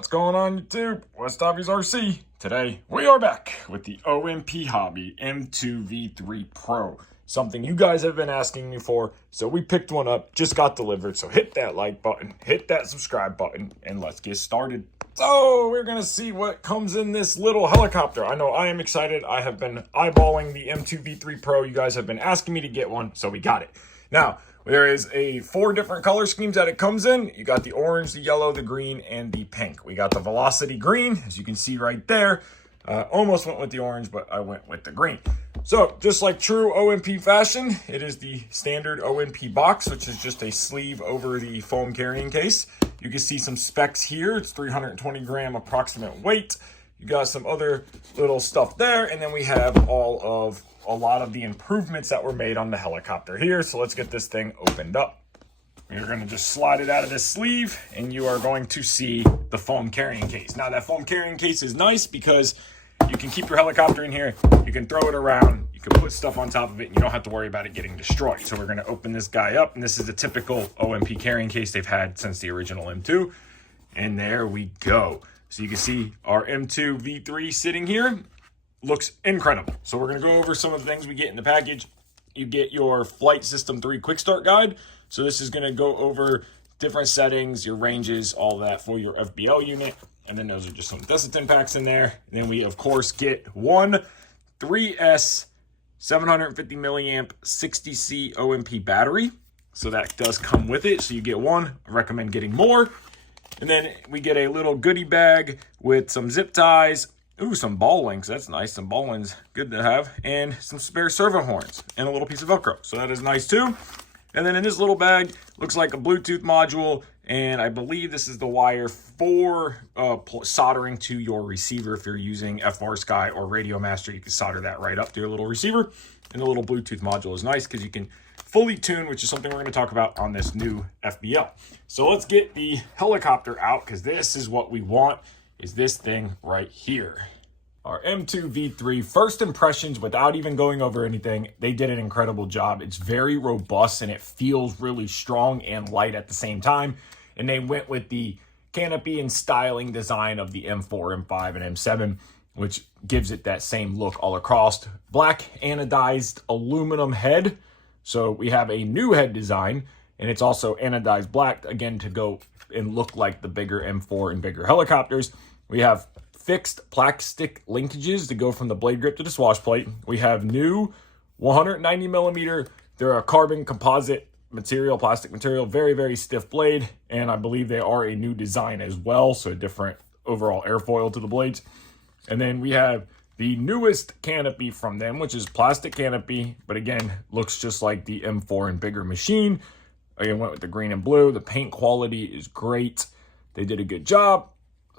What's going on YouTube? WestHobbiesRC. Today we are back with the OMP Hobby M2 V3 Pro. Something you guys have been asking me for, so we picked one up, just got delivered. So hit that like button, hit that subscribe button, and let's get started. So we're gonna see what comes in this little helicopter. I know I am excited. I have been eyeballing the M2 V3 Pro. You guys have been asking me to get one, so we got it. Now, there is 4 different color schemes that it comes in. You got the orange, the yellow, the green, and the pink. We got the Velocity green, as you can see right there. Almost went with the orange, but I went with the green. So, just like true OMP fashion, it is the standard OMP box, which is just a sleeve over the foam carrying case. You can see some specs here. It's 320 gram approximate weight. You got some other little stuff there, and then we have a lot of the improvements that were made on the helicopter here. So let's get this thing opened up. You're going to just slide it out of this sleeve, and you are going to see the foam carrying case. Now, that foam carrying case is nice because you can keep your helicopter in here, you can throw it around, you can put stuff on top of it, and you don't have to worry about it getting destroyed. So we're going to open this guy up, and this is a typical OMP carrying case they've had since the original M2. And there we go. So you can see our M2 V3 sitting here. Looks incredible. So we're going to go over some of the things we get in the package. You get your Flight System 3 Quick Start Guide. So this is going to go over different settings, your ranges, all that for your FBL unit. And then those are just some Desitin packs in there. And then we, of course, get one 3S 750 milliamp 60C OMP battery. So that does come with it. So you get one. I recommend getting more. And then we get a little goodie bag with some zip ties. Ooh, some ball links. That's nice. Some ball links. Good to have. And some spare servo horns and a little piece of Velcro. So that is nice too. And then in this little bag, looks like a Bluetooth module. And I believe this is the wire for soldering to your receiver. If you're using FR Sky or Radio Master, you can solder that right up to your little receiver. And the little Bluetooth module is nice because you can fully tune, which is something we're going to talk about on this new FBL. So let's get the helicopter out because this is what we want, is this thing right here. Our M2 V3 first impressions, without even going over anything, they did an incredible job. It's very robust and it feels really strong and light at the same time. And they went with the canopy and styling design of the M4, M5, and M7, which gives it that same look all across. Black anodized aluminum head. So we have a new head design, and it's also anodized black, again, to go and look like the bigger M4 and bigger helicopters. We have fixed plastic linkages to go from the blade grip to the swash plate. We have new 190 millimeter. They're a carbon composite material, plastic material, very, very stiff blade. And I believe they are a new design as well. So a different overall airfoil to the blades. And then we have the newest canopy from them, which is plastic canopy, but again, looks just like the M4 and bigger machine. Again, went with the green and blue. The paint quality is great. They did a good job.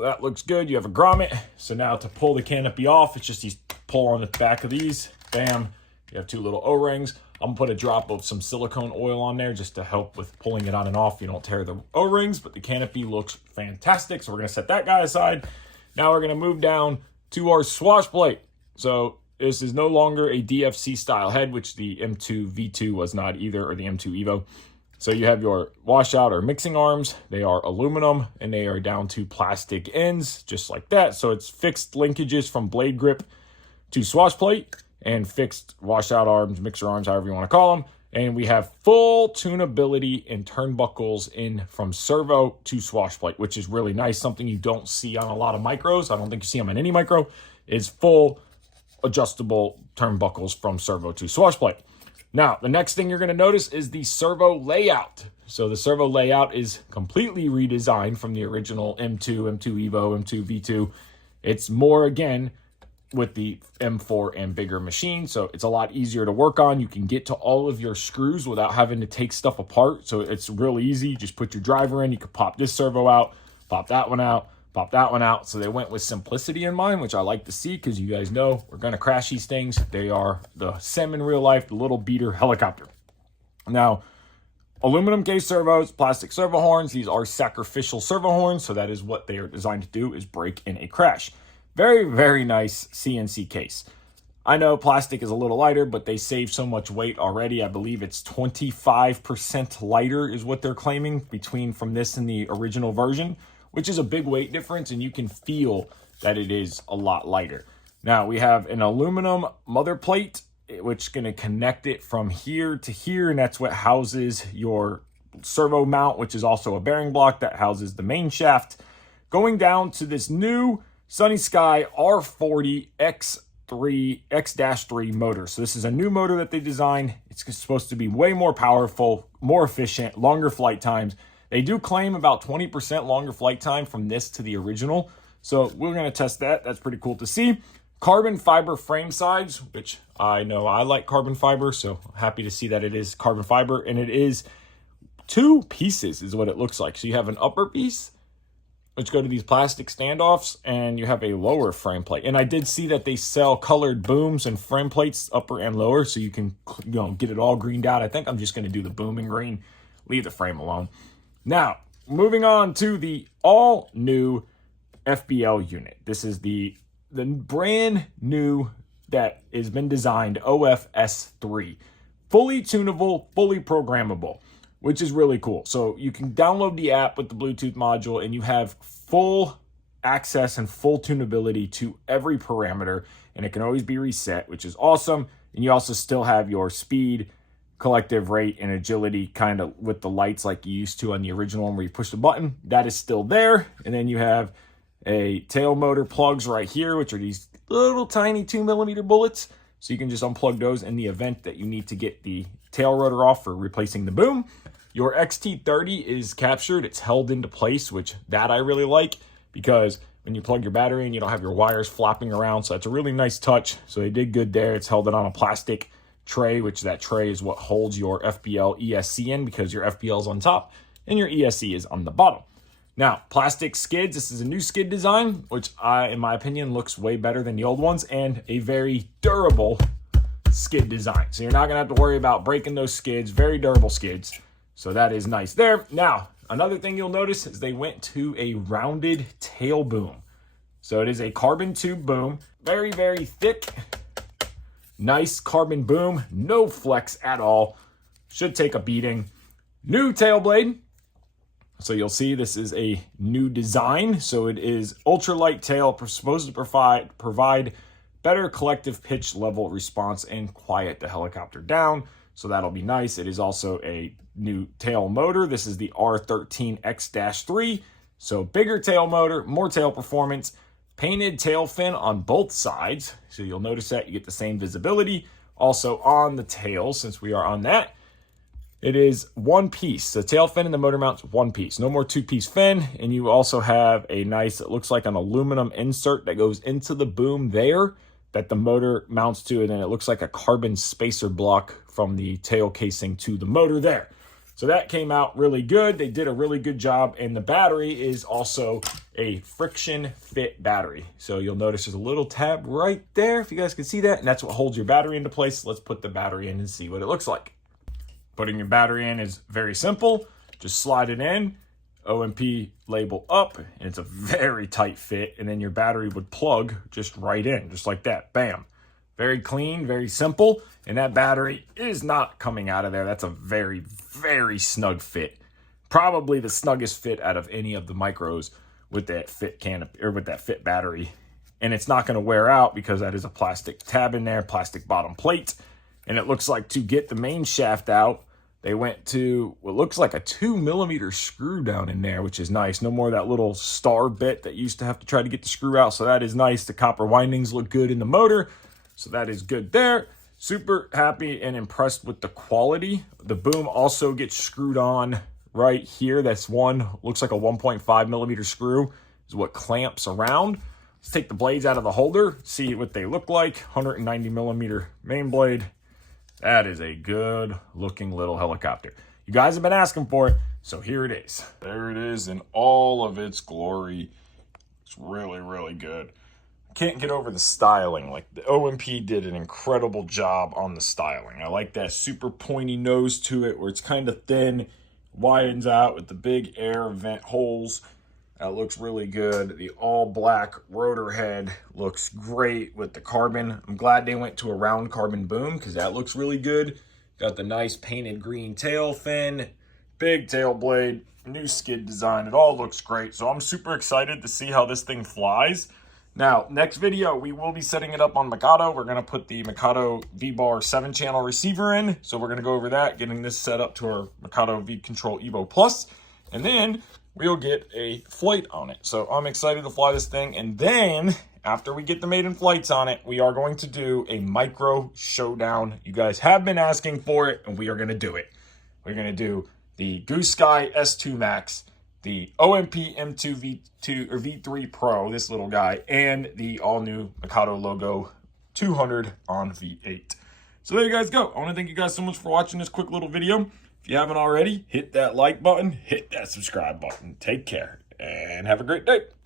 That looks good. You have a grommet. So now to pull the canopy off, it's just these pull on the back of these. Bam. You have 2 little O-rings. I'm gonna put a drop of some silicone oil on there just to help with pulling it on and off. You don't tear the O-rings, but the canopy looks fantastic. So we're gonna set that guy aside. Now we're gonna move down to our swash plate. So this is no longer a DFC style head, which the M2 V2 was not either, or the M2 EVO. So you have your washout or mixing arms. They are aluminum and they are down to plastic ends, just like that. So it's fixed linkages from blade grip to swash plate and fixed washout arms, mixer arms, however you want to call them. And we have full tunability and turnbuckles in from servo to swash plate, which is really nice. Something you don't see on a lot of micros. I don't think you see them in any micro. Is full adjustable turnbuckles from servo to swash plate. Now, the next thing you're going to notice is the servo layout. So the servo layout is completely redesigned from the original M2, M2 EVO, M2 V2. It's more, again, with the M4 and bigger machine. So it's a lot easier to work on. You can get to all of your screws without having to take stuff apart. So it's real easy. Just put your driver in. You can pop this servo out, pop that one out, pop that one out. So they went with simplicity in mind, which I like to see because you guys know we're going to crash these things. They are the sim in real life, the little beater helicopter. Now, aluminum case servos, plastic servo horns. These are sacrificial servo horns. So that is what they are designed to do, is break in a crash. Very, very nice CNC case. I know plastic is a little lighter, but they save so much weight already. I believe it's 25% lighter is what they're claiming from this and the original version, which is a big weight difference, and you can feel that it is a lot lighter. Now we have an aluminum mother plate, which is going to connect it from here to here, and that's what houses your servo mount, which is also a bearing block that houses the main shaft. Going down to this new Sunny Sky R40 X-3 motor. So this is a new motor that they designed. It's supposed to be way more powerful, more efficient, longer flight times. They do claim about 20% longer flight time from this to the original. So we're going to test that. That's pretty cool to see. Carbon fiber frame sides, which I know I like carbon fiber, so happy to see that it is carbon fiber, and it is 2 pieces is what it looks like. So you have an upper piece, which go to these plastic standoffs, and you have a lower frame plate. And I did see that they sell colored booms and frame plates, upper and lower, so you can, get it all greened out. I think I'm just going to do the boom in green, leave the frame alone. Now, moving on to the all-new FBL unit. This is the brand new that has been designed, OFS3. Fully tunable, fully programmable, which is really cool. So you can download the app with the Bluetooth module, and you have full access and full tunability to every parameter, and it can always be reset, which is awesome. And you also still have your speed, collective rate, and agility kind of with the lights like you used to on the original one where you push the button. That is still there. And then you have a tail motor plugs right here, which are these little tiny 2mm bullets. So you can just unplug those in the event that you need to get the tail rotor off for replacing the boom. Your XT30 is captured. It's held into place, which that I really like, because when you plug your battery in, you don't have your wires flopping around. So that's a really nice touch. So they did good there. It's held it on a plastic tray, which that tray is what holds your FBL ESC in, because your FBL is on top and your ESC is on the bottom. Now, plastic skids. This is a new skid design, which in my opinion, looks way better than the old ones, and a very durable skid design. So you're not going to have to worry about breaking those skids. Very durable skids. So that is nice there. Now, another thing you'll notice is they went to a rounded tail boom. So it is a carbon tube boom. Very, very thick. Nice carbon boom. No flex at all. Should take a beating. New tail blade. So you'll see this is a new design. So it is ultralight tail, supposed to provide better collective pitch level response and quiet the helicopter down. So that'll be nice. It is also a new tail motor. This is the R13X-3. So bigger tail motor, more tail performance, painted tail fin on both sides. So you'll notice that you get the same visibility. Also on the tail, since we are on that, it is one piece. The tail fin and the motor mount's one piece. No more 2-piece fin. And you also have a nice, it looks like an aluminum insert that goes into the boom there that the motor mounts to. And then it looks like a carbon spacer block from the tail casing to the motor there. So that came out really good. They did a really good job. And the battery is also a friction fit battery. So you'll notice there's a little tab right there, if you guys can see that. And that's what holds your battery into place. Let's put the battery in and see what it looks like. Putting your battery in is very simple. Just slide it in, OMP label up, and it's a very tight fit. And then your battery would plug just right in, just like that. Bam. Very clean, very simple. And that battery is not coming out of there. That's a very, very snug fit. Probably the snuggest fit out of any of the micros with that fit canopy or with that fit battery. And it's not going to wear out because that is a plastic tab in there, plastic bottom plate. And it looks like to get the main shaft out, they went to what looks like a 2mm screw down in there, which is nice. No more of that little star bit that you used to have to try to get the screw out. So that is nice. The copper windings look good in the motor. So that is good there. Super happy and impressed with the quality. The boom also gets screwed on right here. That's looks like a 1.5mm screw is what clamps around. Let's take the blades out of the holder, see what they look like. 190mm main blade. That is a good looking little helicopter. You guys have been asking for it, so here it is. There it is in all of its glory. It's really, really good. Can't get over the styling. Like the OMP did an incredible job on the styling. I like that super pointy nose to it where it's kind of thin, widens out with the big air vent holes. That looks really good. The all black rotor head looks great with the carbon. I'm glad they went to a round carbon boom because that looks really good. Got the nice painted green tail fin, big tail blade, new skid design. It all looks great. So I'm super excited to see how this thing flies. Now, next video, we will be setting it up on Mikado. We're going to put the Mikado V-Bar 7-channel receiver in. So we're going to go over that, getting this set up to our Mikado V-Control EVO Plus. And then we'll get a flight on it. So I'm excited to fly this thing. And then, after we get the maiden flights on it, we are going to do a micro showdown. You guys have been asking for it, and we are going to do it. We're going to do the Goose Sky S2 Max, the OMP M2 V2 or V3 Pro, this little guy, and the all-new Mikado logo 200 on V8. So there you guys go. I want to thank you guys so much for watching this quick little video. If you haven't already, hit that like button, hit that subscribe button. Take care, and have a great day.